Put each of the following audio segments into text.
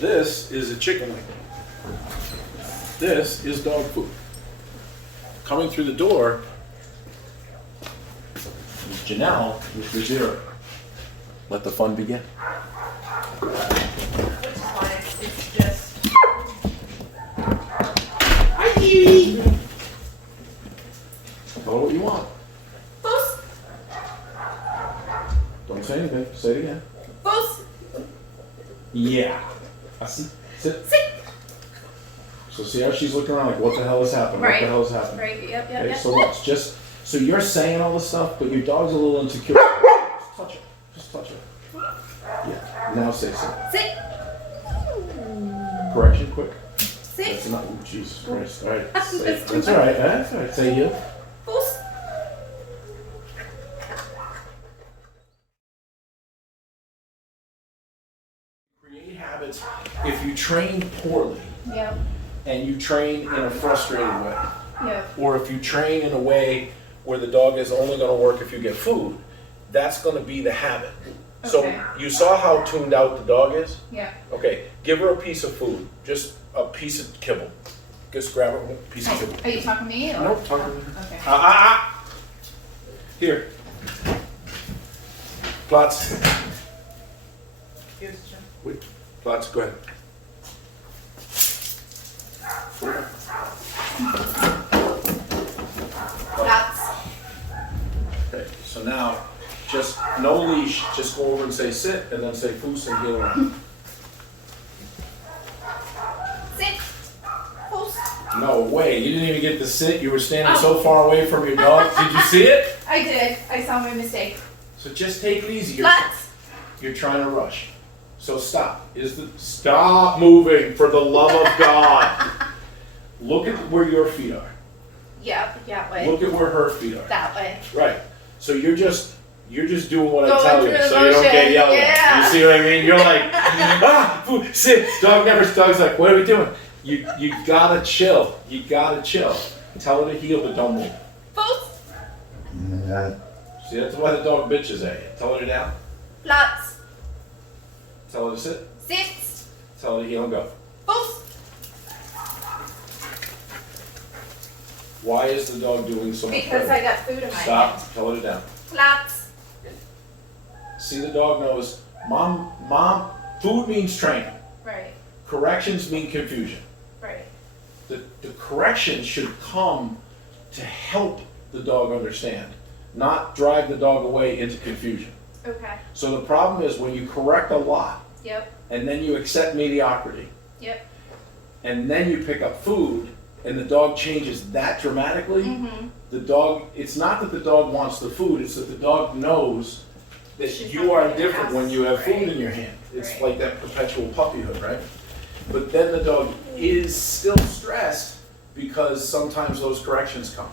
This is a chicken wing. This is dog food. Coming through the door is Janelle with the zero. Let the fun begin. Which is why it's just. Hi, Dee. Tell her what you want. Boos. Don't say anything. Say it again. Boos. Yeah. I see. Sit. Sit. So see how she's looking around like, what the hell is happening? Right. What the hell is happening? Right. Yep. Okay, so watch. Just so you're saying all this stuff, but your dog's a little insecure. Just touch it. Just touch it. Yeah. Now say sit. Sit. Correction, quick. Sit. That's not. Oh, Jesus Christ. All right. Say, That's that's all right. That's all right. Say heel. Boos. Create habits. If you train poorly Yep. and you train in a frustrated way, Yep. or if you train in a way where the dog is only going to work if you get food, that's going to be the habit. So Okay. you saw how tuned out the dog is? Yep. Okay, give her a piece of food, just a piece of kibble. Just grab her a piece of kibble. Are you talking to me? Or? Nope, talking to me. Okay. Here. Platz. Here's Jim. Wait, Platz, go ahead. That's. Okay, so now, just no leash, just go over and say sit, and then say foos and heel around. Sit. Boos. No way, you didn't even get to sit, you were standing so far away from your dog. Did you see it? I did. I saw my mistake. So just take it easy. Let's. You're trying to rush. So stop. Stop moving for the love of God. Look at where your feet are. Yep. That way. Look at where her feet are. That way. Right. So you're just doing what I Going tell you, through the so you don't get motion. yelled at. Yeah. You see what I mean? You're like, food, sit. Dog's like, what are we doing? You gotta chill. You gotta chill. Tell her to heel, but don't move. Boos. See, that's why the dog bitches at you. Tell her to down. Lots. Tell her to sit. Sit. Tell her to heel and go. Boos. Why is the dog doing so much Because better? I got food in my Stop. hand. Tell her to down. Lots. See, the dog knows, mom, food means training. Right. Corrections mean confusion. Right. The correction should come to help the dog understand, not drive the dog away into confusion. Okay. So the problem is when you correct a lot Yep. and then you accept mediocrity Yep. and then you pick up food and the dog changes that dramatically, Mm-hmm. the dog, it's not that the dog wants the food, it's that the dog knows that She's you are not different when you have food right. in your hand. It's Right. like that perpetual puppyhood, right? But then the dog is still stressed because sometimes those corrections come.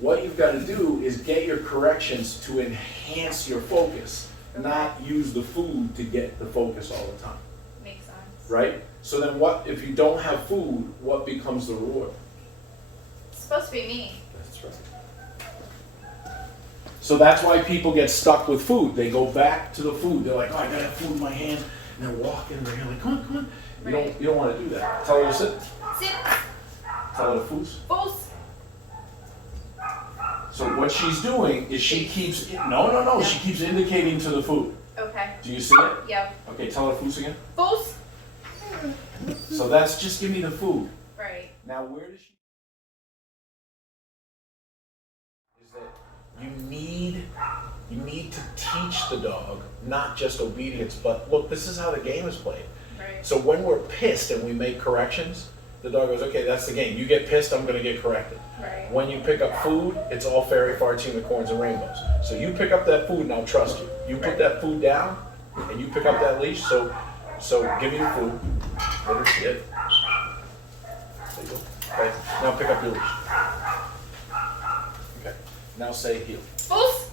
What you've got to do is get your corrections to enhance your focus, Okay. not use the food to get the focus all the time, Makes sense. right? So then what, if you don't have food, what becomes the reward? It's supposed to be me. That's right. So that's why people get stuck with food. They go back to the food. They're like, oh, I gotta have food in my hand. And they're walking and they're like, come on, come on. Right. You don't want to do that. Tell her to sit. Sit. Tell her to foos. Boos. So what she's doing is she keeps, no, she keeps indicating to the food. Okay. Do you see it? Yep. Okay, tell her foos again. Boos. So that's just give me the food. Right. Now where does she? Is that you need to teach the dog, not just obedience, but look, this is how the game is played. Right. So when we're pissed and we make corrections, the dog goes, okay, that's the game. You get pissed, I'm gonna get corrected. Right. When you pick up food, it's all fairy farts, unicorns, and rainbows. So you pick up that food and I'll trust you. You put that food down and you pick up that leash, so give me your food, let her sit. There you go. Okay, now pick up your leash. Okay, now say heel. Boos.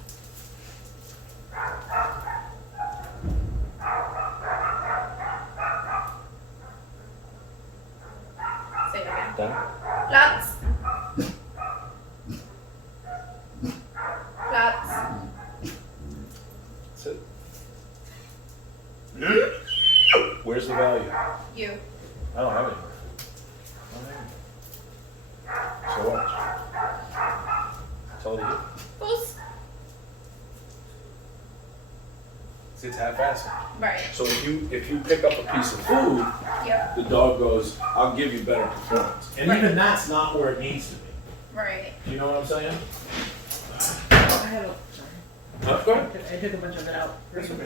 Say it again. Down. Lots. Lots. Sit. Where's the value? You. I don't have any. So watch. Tell her to eat. Foos. See, it's half-assed. Right. So if you pick up a piece of food, Yep. the dog goes, "I'll give you better performance," and Right. even that's not where it needs to be. Right. You know what I'm saying? I have a, sorry. Go ahead. I took a bunch of it out. That's okay.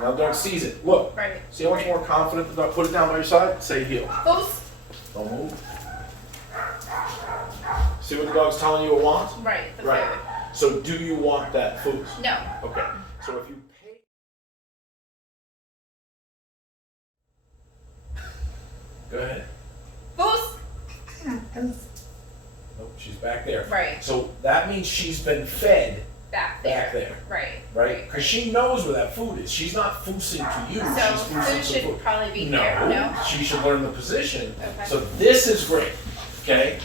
Now the dog sees it. Look. Right. See how much more confident the dog. Put it down by your side. Say heel. Foos. Don't move. See what the dog's telling you it wants? Right. The Right. food. So do you want that food? No. Okay. So if you pay. Go ahead. Foos. Nope, she's back there. Right. So that means she's been fed Back there. back there, Right. right? Because she knows where that food is. She's not foosing to you. So she's food foosing to should food. probably be here. No. She should learn the position. Okay. So this is great. Okay.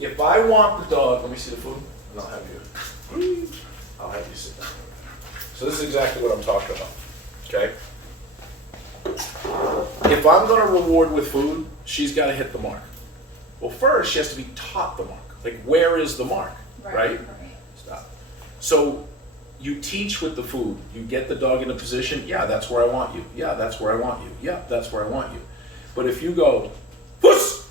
If I want the dog, let me see the food, and I'll have you. I'll have you sit down. So this is exactly what I'm talking about. Okay. If I'm going to reward with food, she's got to hit the mark. Well, first she has to be taught the mark. Like, where is the mark? Right? Stop. So you teach with the food. You get the dog in a position. Yeah, that's where I want you. Yeah, that's where I want you. Yeah, that's where I want you. But if you go, puss,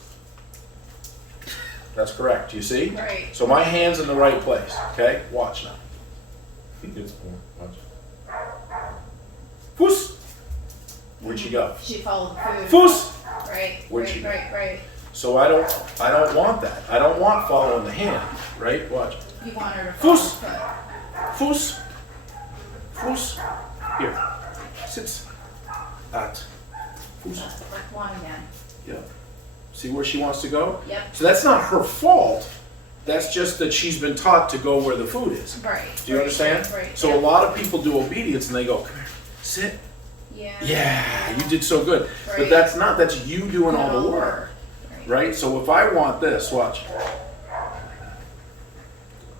that's correct. Do you see? Right. So my hand's in the right place. Okay? Watch now. It's more. Watch. Puss. Where'd she go? She followed the food. Puss. Right. Where'd right. she go? Right. So I don't want that. I don't want following the hand. Right? Watch. You want her to follow Foos. the foot. Fuss. Fuss. Here. Sits. At. Fuss. Like one again. Yeah. See where she wants to go? Yep. So that's not her fault. That's just that she's been taught to go where the food is. Right. Do you understand? Right. So a lot of people do obedience and they go, come here, sit. Yeah. Yeah, you did so good. But Right. that's you doing all the work. Right? So if I want this, watch.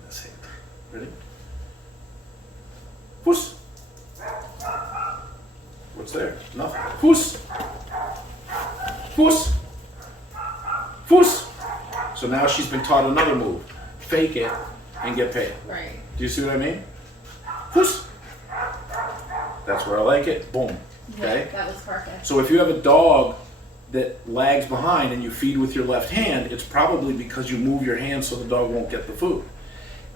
This hand. Ready? Puss. What's there? Nothing. Puss. Puss. Puss. So now she's been taught another move. Fake it and get paid. Right. Do you see what I mean? Puss. That's where I like it. Boom. Okay? Yeah, that was perfect. So if you have a dog that lags behind and you feed with your left hand, it's probably because you move your hand so the dog won't get the food.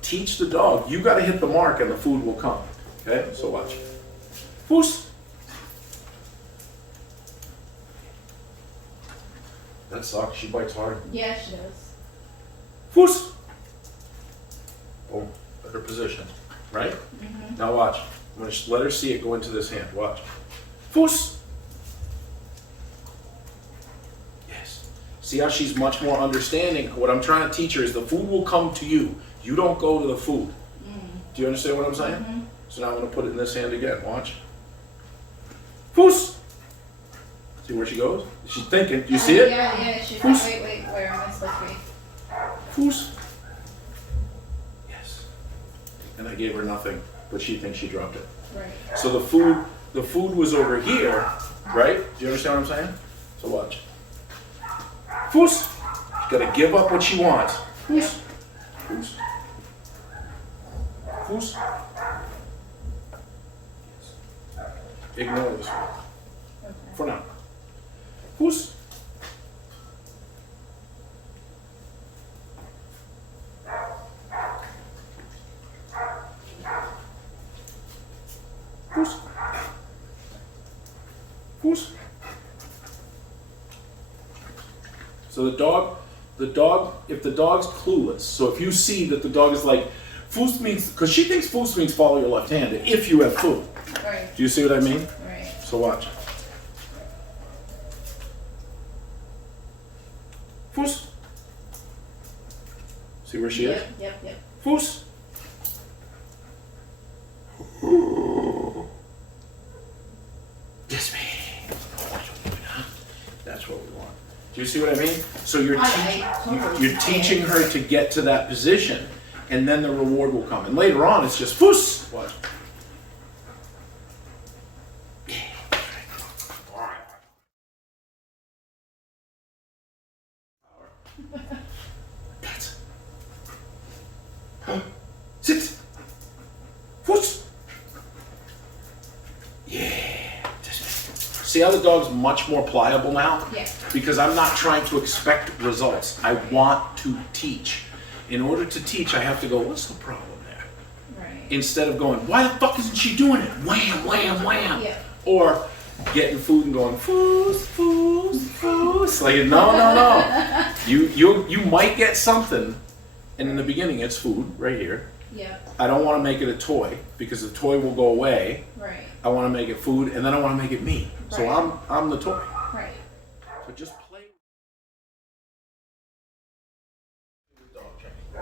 Teach the dog. You got to hit the mark and the food will come. Okay? So watch. Puss. That sucks. She bites hard. Yeah, she does. Puss. Oh, better position. Right? Mm-hmm. Now watch. I'm going to let her see it go into this hand. Watch. Puss. Yes. See how she's much more understanding? What I'm trying to teach her is the food will come to you. You don't go to the food. Do you understand what I'm saying? Mm-hmm. So now I'm going to put it in this hand again. Watch. Puss. See where she goes? She's thinking. Do you see it? Yeah, she's Puss. like, wait, where am I supposed to be? Puss. Yes. And I gave her nothing, but she thinks she dropped it. Right. So the food was over here, right? Do you understand what I'm saying? So watch. Puss. She's got to give up what she wants. Puss. Puss. Puss. Ignore this one Okay. for now. Puss. Puss. Puss. So the dog, if the dog's clueless, so if you see that the dog is like, foos means, because she thinks foos means follow your left hand if you have food. Right. Do you see what I mean? Right. So watch. Foos. See where she is? Yep. Foos. Yes, man. That's what we want. Do you see what I mean? So you're, I totally you're teaching her to get to that position, and then the reward will come. And later on, it's just foos. Watch. That's sit. Whoosh. Yeah. See how the dog's much more pliable now? Yeah. Because I'm not trying to expect results. I want to teach. In order to teach, I have to go, what's the problem there? Right. Instead of going, why the fuck isn't she doing it? Wham, wham, wham. Yeah. Or getting food and going, foos, foos, foos. Like, no. You might get something, and in the beginning it's food, right here. Yeah. I don't want to make it a toy, because the toy will go away. Right. I want to make it food, and then I want to make it me. So Right. I'm the toy. Right. So just play.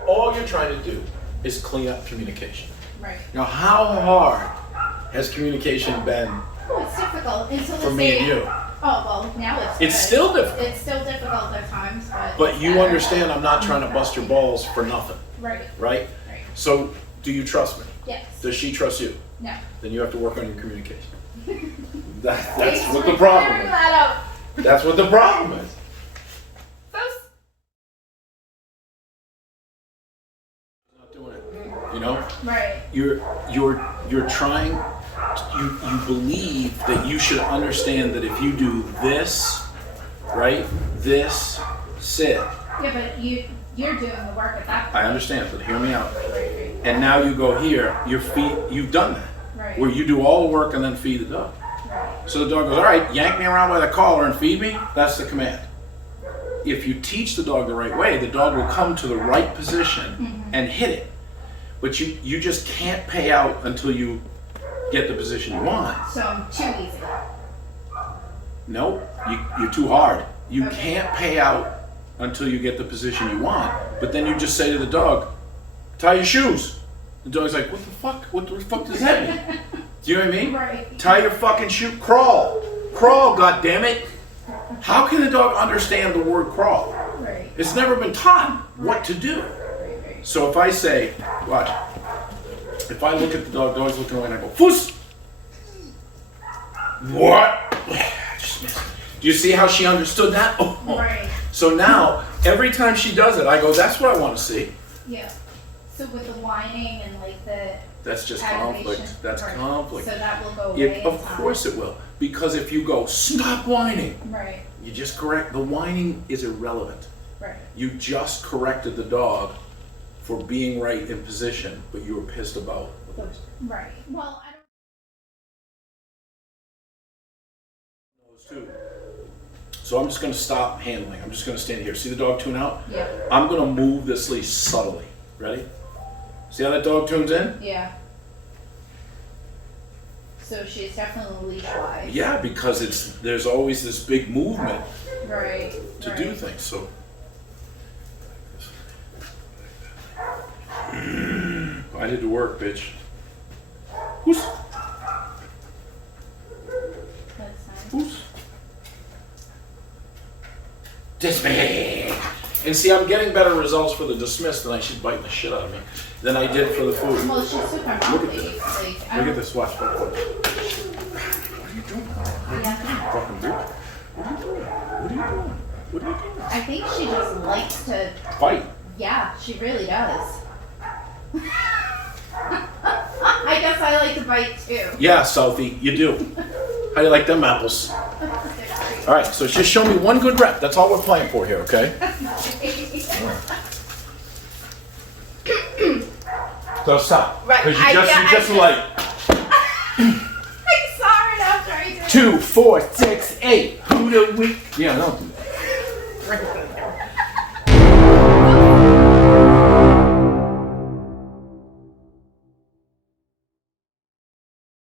All you're trying to do is clean up communication. Right. Now, how hard has communication been Oh, it's difficult until for the me state. and you? Oh well, now it's. It's good. still difficult. It's still difficult at times, but. But it's you better. understand I'm not trying to bust your balls for nothing, Right. right? Right. So, do you trust me? Yes. Does she trust you? No. Then you have to work on your communication. That's Thanks what for the problem clearing is. that up. That's what the problem is. First- Not doing it. You know? Right. You're trying. You believe that you should understand that if you do this, right? This, sit. Yeah, but you're doing the work at that point. I understand, but hear me out. Right. And now you go here. You've done that. Right. Where you do all the work and then feed the dog. Right. So the dog goes, all right, yank me around by the collar and feed me. That's the command. If you teach the dog the right way, the dog will come to the right position and hit it. But you just can't pay out until you get the position you want. So I'm too easy. No, you're too hard. You Okay. can't pay out until you get the position you want. But then you just say to the dog, tie your shoes. The dog's like, what the fuck? What the fuck does that mean? Do you know what I mean? Right. Tie your fucking shoe. Crawl. Crawl, goddammit. How can a dog understand the word crawl? Right. It's never been taught what to do. Right. So if I say, watch, if I look at the dog, the dog's looking away and I go, foos! What? Do you see how she understood that? Oh. Right. So now, every time she does it, I go, that's what I want to see. Yeah. So with the whining and like the That's just aggravation, conflict. That's right. conflict. So that will go away. Of course it will. Because if you go, stop whining, Right. you just correct, the whining is irrelevant. Right. You just corrected the dog for being right in position, but you were pissed about the place. Right. Well, I don't. Those two. So I'm just going to stop handling. I'm just going to stand here. See the dog tune out? Yeah. I'm going to move this leash subtly. Ready? See how that dog tunes in? Yeah. So she's definitely leash wise. Yeah, because there's always this big movement Right. to do things. So I did the work, bitch. Who's? That's nice. Who's? Dismiss. And see, I'm getting better results for the dismiss than she's biting the shit out of me than I did for the food. Well, she's super Look at healthy. this. Like, I Look don't- at this. Watch. What are you doing? Yeah. Fucking bitch. What are you doing? What are you doing? What are you doing? I think she just likes to. Fight. Yeah, she really does. I guess I like to bite too. Yeah, Southie, you do. How do you like them apples? All right, so just show me one good rep. That's all we're playing for here, okay? So stop. Right, Because I- you yeah, just I- like I saw it after I did. 2, 4, 6, 8. Who the week? Yeah, don't do that.